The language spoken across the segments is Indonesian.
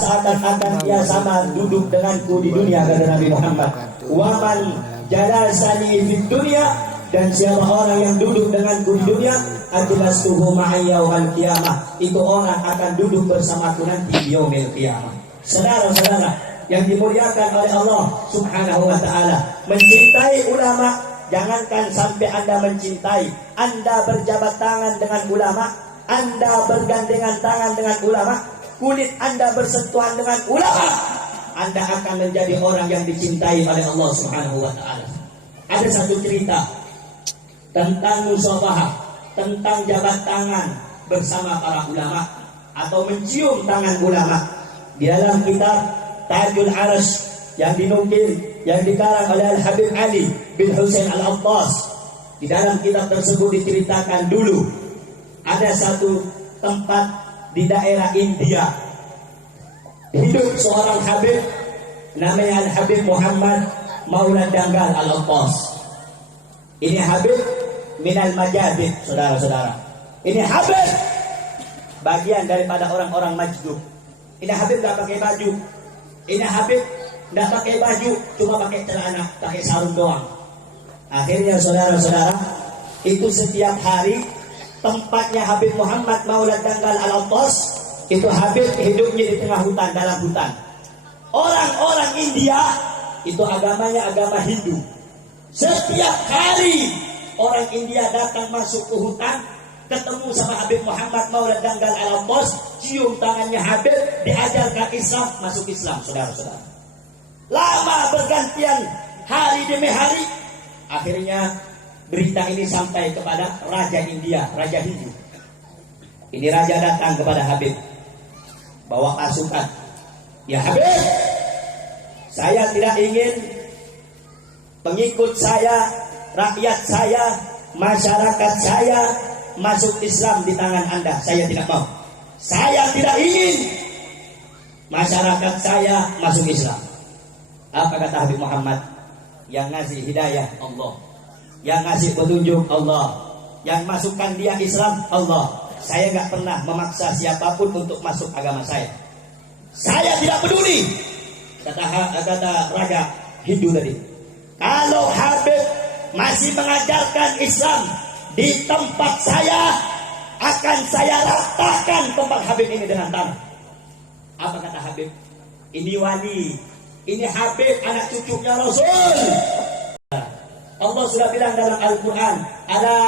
seakan-akan ia sama duduk denganku di dunia, kata Nabi Muhammad. Waman jalasani fid dunya, dan siapa orang yang duduk denganku di dunia, ajlastuhu ma'a yaumil qiyamah, itu orang akan duduk bersamaku nanti di yaumil qiyamah. Saudara-saudara yang dimuliakan oleh Allah Subhanahu wa taala, mencintai ulama, jangankan sampai Anda mencintai, Anda berjabat tangan dengan ulama, Anda bergandengan tangan dengan ulama, kulit Anda bersentuhan dengan ulama, Anda akan menjadi orang yang dicintai oleh Allah Subhanahu wa taala. Ada satu cerita tentang musafahah, tentang jabat tangan bersama para ulama atau mencium tangan ulama. Di dalam kitab Tajul Arsh yang dinukil, yang dikarang oleh Al-Habib Ali bin Husain Al-Attas, di dalam kitab tersebut diceritakan dulu ada satu tempat di daerah India, hidup seorang Habib namanya Al-Habib Muhammad Maula Danggal Al-Attas. Ini Habib minal majadid, saudara-saudara. Ini Habib bagian daripada orang-orang majdub. Ini Habib tidak pakai baju. Ini Habib tidak pakai baju, cuma pakai celana, pakai sarung doang. Akhirnya saudara-saudara, itu setiap hari tempatnya Habib Muhammad Maula Danggal Al-Attas, itu Habib hidupnya di tengah hutan, dalam hutan. Orang-orang India itu agamanya agama Hindu. Setiap hari orang India datang masuk ke hutan, ketemu sama Habib Muhammad Maula Danggal Al-Attas, cium tangannya Habib, diajarkan Islam, masuk Islam, saudara-saudara. Lama bergantian hari demi hari, akhirnya berita ini sampai kepada Raja India, Raja Hindu. Ini Raja datang kepada Habib, bawa pasukan. Ya Habib, saya tidak ingin pengikut saya, rakyat saya, masyarakat saya masuk Islam di tangan Anda. Saya tidak mau. Saya tidak ingin masyarakat saya masuk Islam. Apa kata Habib Muhammad? Yang ngasih hidayah Allah, yang ngasih petunjuk Allah, yang masukkan dia Islam Allah. Saya nggak pernah memaksa siapapun untuk masuk agama saya. Saya tidak peduli. Kata Raja Hindu tadi, kalau Habib masih mengajarkan Islam di tempat saya, akan saya ratakan tempat Habib ini dengan tanah. Apa kata Habib? Ini wali, ini Habib anak cucunya Rasul. Allah sudah bilang dalam Al-Quran, ala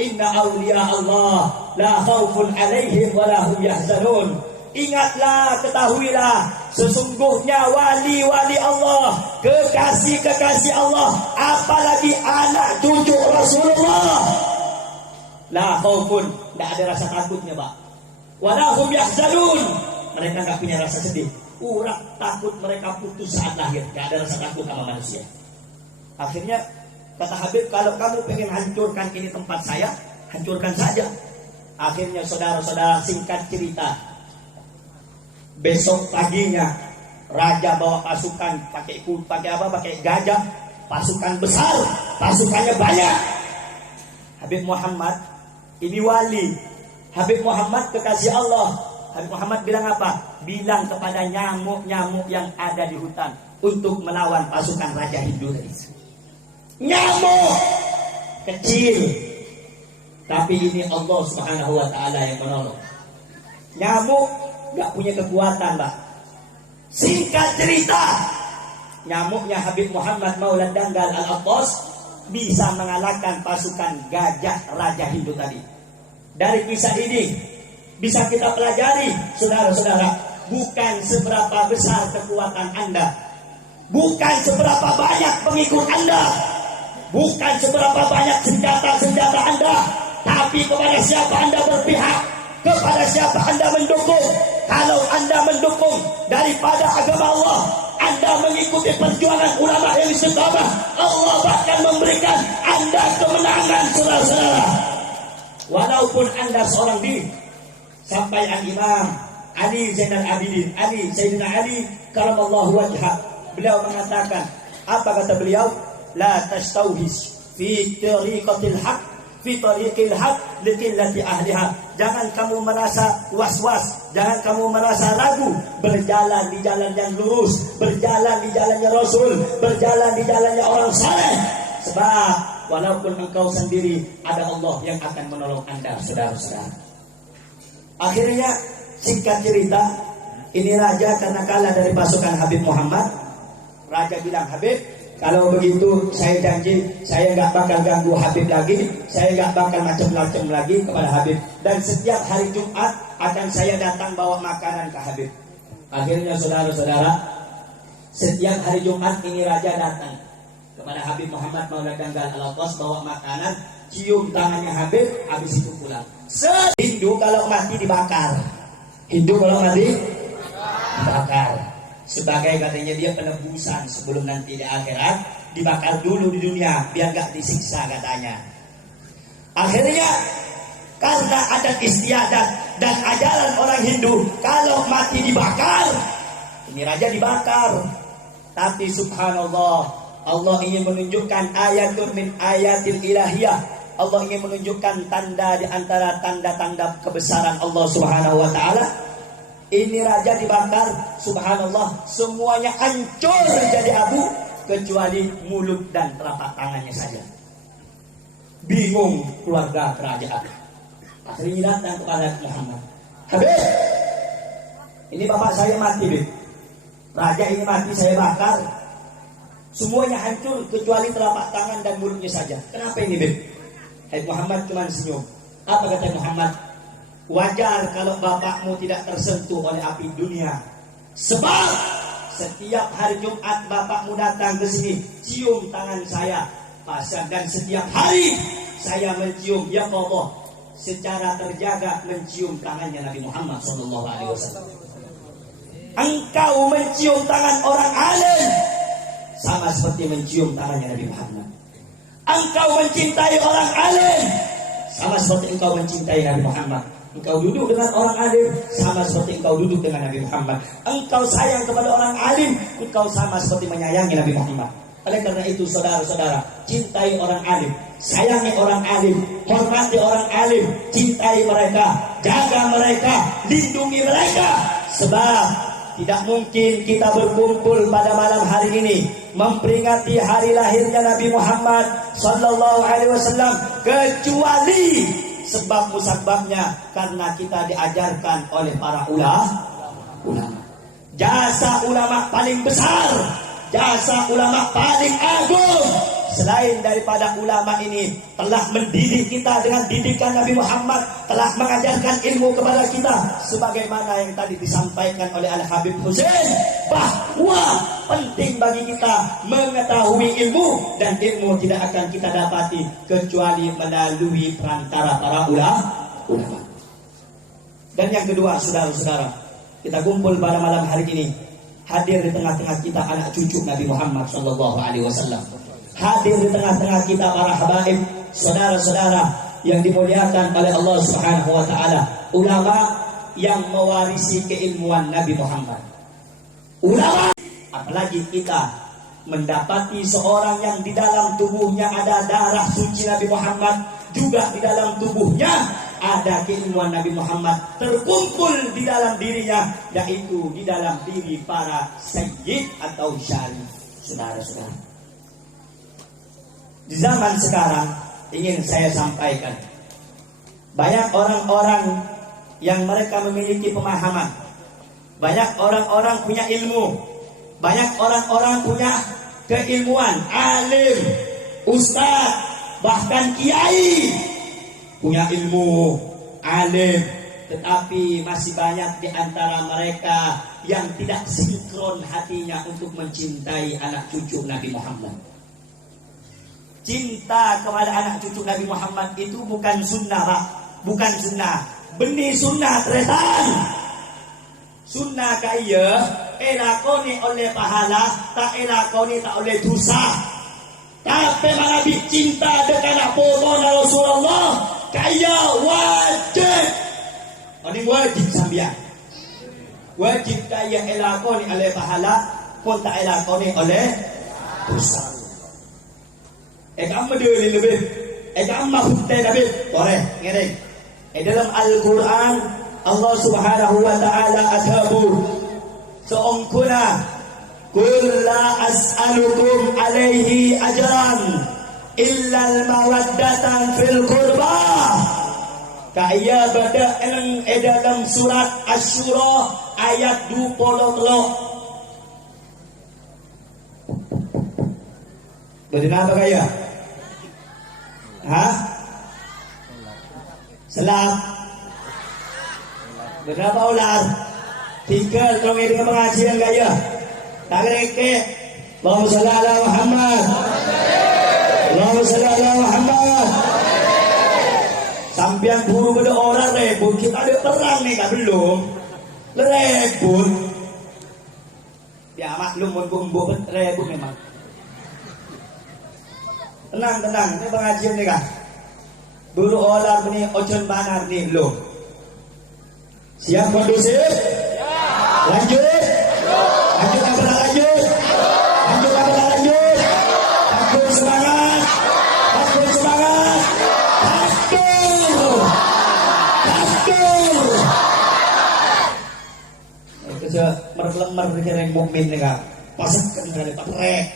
inna awliya Allah la khawfun alaihim wa la hum yahzanun. Ingatlah, ketahuilah, sesungguhnya wali-wali Allah, kekasih-kekasih Allah, apalagi anak cucu Rasulullah, la khaufun, tidak ada rasa takutnya, Pak. Walahum yahzanun, mereka tidak punya rasa sedih. Orang takut mereka putus saat lahir, tidak ada rasa takut sama manusia. Akhirnya kata Habib, kalau kamu pengen hancurkan ini tempat saya, hancurkan saja. Akhirnya saudara-saudara, singkat cerita, besok paginya Raja bawa pasukan, pakai gajah, pasukan besar, pasukannya banyak. Habib Muhammad ini wali, Habib Muhammad kekasih Allah. Habib Muhammad bilang apa? Bilang kepada nyamuk-nyamuk yang ada di hutan untuk melawan pasukan Raja Hindu tadi. Nyamuk kecil, tapi ini Allah Subhanahu wa taala yang menolong. Nyamuk gak punya kekuatan, Pak. Singkat cerita, nyamuknya Habib Muhammad Maula Danggal Al-Attas bisa mengalahkan pasukan gajah Raja Hindu tadi. Dari kisah ini bisa kita pelajari, saudara-saudara, bukan seberapa besar kekuatan Anda, bukan seberapa banyak pengikut Anda, bukan seberapa banyak senjata-senjata Anda, tapi kepada siapa Anda berpihak, kepada siapa Anda mendukung. Kalau Anda mendukung daripada agama Allah, Anda mengikuti perjuangan ulama yang istiqamah, Allah bahkan memberikan Anda kemenangan, saudara-saudara. Walaupun Anda seorang diri, sampai Al-Imam Ali Zainal Abidin, Sayyidina Ali karamallahu wajhah, beliau mengatakan, apa kata beliau? La tastauhis fi tariqatil haq, fi tariqil haq liqillati ahliha. jangan kamu merasa was-was, jangan kamu merasa ragu. Berjalan di jalan yang lurus, berjalan di jalannya Rasul, berjalan di jalannya orang saleh. Sebab walaupun engkau sendiri, ada Allah yang akan menolong Anda, saudara-saudara. Akhirnya singkat cerita, ini raja karena kalah dari pasukan Habib Muhammad. Raja bilang, Habib, kalau begitu saya janji saya nggak bakal ganggu Habib lagi, saya nggak bakal macam-macam lagi kepada Habib. Dan setiap hari Jumat akan saya datang bawa makanan ke Habib. Akhirnya saudara-saudara, setiap hari Jumat ini raja datang kepada Habib Muhammad Maulana Danggal Al-Atas bawa makanan, cium tangannya Habib, habis itu pulang. Hindu kalau mati dibakar, Hindu kalau mati dibakar. Sebagai katanya dia penebusan sebelum nanti di akhirat, dibakar dulu di dunia biar gak disiksa katanya. Akhirnya karena adat istiadat dan ajaran orang Hindu, kalau mati dibakar, ini raja dibakar. Tapi subhanallah, Allah ingin menunjukkan ayatun min ayatil ilahiyah. Allah ingin menunjukkan tanda di antara tanda-tanda kebesaran Allah Subhanahu wa taala. Ini raja dibakar, subhanallah, semuanya hancur jadi abu kecuali mulut dan telapak tangannya saja. Bingung keluarga kerajaan. Akhirnya datang kepada Muhammad, Habib, ini bapak saya mati, Habib. Raja ini mati, saya bakar. Semuanya hancur kecuali telapak tangan dan mulutnya saja. Kenapa ini, Habib? Habib Muhammad cuma senyum. Apa kata Muhammad? Wajar kalau bapakmu tidak tersentuh oleh api dunia. Sebab setiap hari Jumat bapakmu datang ke sini, cium tangan saya, pasang, dan setiap hari saya mencium, ya Allah, secara terjaga mencium tangannya Nabi Muhammad SAW. Engkau mencium tangan orang alim sama seperti mencium tangannya Nabi Muhammad. Engkau mencintai orang alim sama seperti engkau mencintai Nabi Muhammad. Engkau duduk dengan orang alim sama seperti engkau duduk dengan Nabi Muhammad. Engkau sayang kepada orang alim, engkau sama seperti menyayangi Nabi Muhammad. Oleh karena itu saudara-saudara, cintai orang alim, sayangi orang alim, hormati orang alim, cintai mereka, jaga mereka, lindungi mereka. Sebab tidak mungkin kita berkumpul pada malam hari ini memperingati hari lahirnya Nabi Muhammad sallallahu alaihi wasallam kecuali sebab musababnya karena kita diajarkan oleh para ulama. Jasa ulama paling besar, jasa ulama paling agung selain daripada ulama ini telah mendidik kita dengan didikan Nabi Muhammad, telah mengajarkan ilmu kepada kita sebagaimana yang tadi disampaikan oleh Al-Habib Husain, bahwa penting bagi kita mengetahui ilmu, dan ilmu tidak akan kita dapati kecuali melalui perantara para ulama. Dan yang kedua, saudara-saudara, kita kumpul pada malam hari ini, hadir di tengah-tengah kita anak cucu Nabi Muhammad SAW. Hadir di tengah-tengah kita para habaib, saudara-saudara yang dimuliakan oleh Allah Subhanahu wa taala, ulama yang mewarisi keilmuan Nabi Muhammad. Ulama, apalagi kita mendapati seorang yang di dalam tubuhnya ada darah suci Nabi Muhammad, juga di dalam tubuhnya ada keilmuan Nabi Muhammad terkumpul di dalam dirinya, yaitu di dalam diri para sayyid atau syarif. Saudara-saudara, di zaman sekarang ingin saya sampaikan, banyak orang-orang yang mereka memiliki pemahaman, banyak orang-orang punya ilmu, banyak orang-orang punya keilmuan, alim, ustaz, bahkan kiai punya ilmu, alim, tetapi masih banyak di antara mereka yang tidak sinkron hatinya untuk mencintai anak cucu Nabi Muhammad. Cinta kepada anak cucu Nabi Muhammad itu bukan sunnah, Pak. Bukan sunnah. Benih sunnah tretan. Sunnah kaya elakoni oleh pahala, tak elakoni tak oleh dosa. Tapi Nabi cinta dengan poton Rasulullah kaya wajib. Ini wajib sambian. Wajib kaya elakoni oleh pahala, pun tak elakoni oleh dosa. Kamu dulu lebih, kamu mahutnya lebih, boleh, ngerti? dalam Al-Quran Allah subhanahu wa ta'ala adhabu seongkuna qul la as'alukum alaihi ajran illal mawaddatan fil qurbah. Kaya pada dalam surat Asy-Syura ayat 23. Betul apa kaya? Hah? Selap. Berapa ular? 3 kalau ini pengajian kaya. Tak reke. Allahumma shalli ala Muhammad. Allahumma shalli ala Muhammad. Sampian buru pada orang rebut. Kita ada perang nih kan belum. Rebut. Ya maklum mun kumbu rebut memang. Tenang. Ini pengajian nih kan. Buru orang ini ojon banar nih lo. Siap kondusif? Lanjut. Lanjut apa lanjut? Takbir semangat. Takbir. Itu merlemar pikiran mukmin nih kak. Pasang kan dari taprek.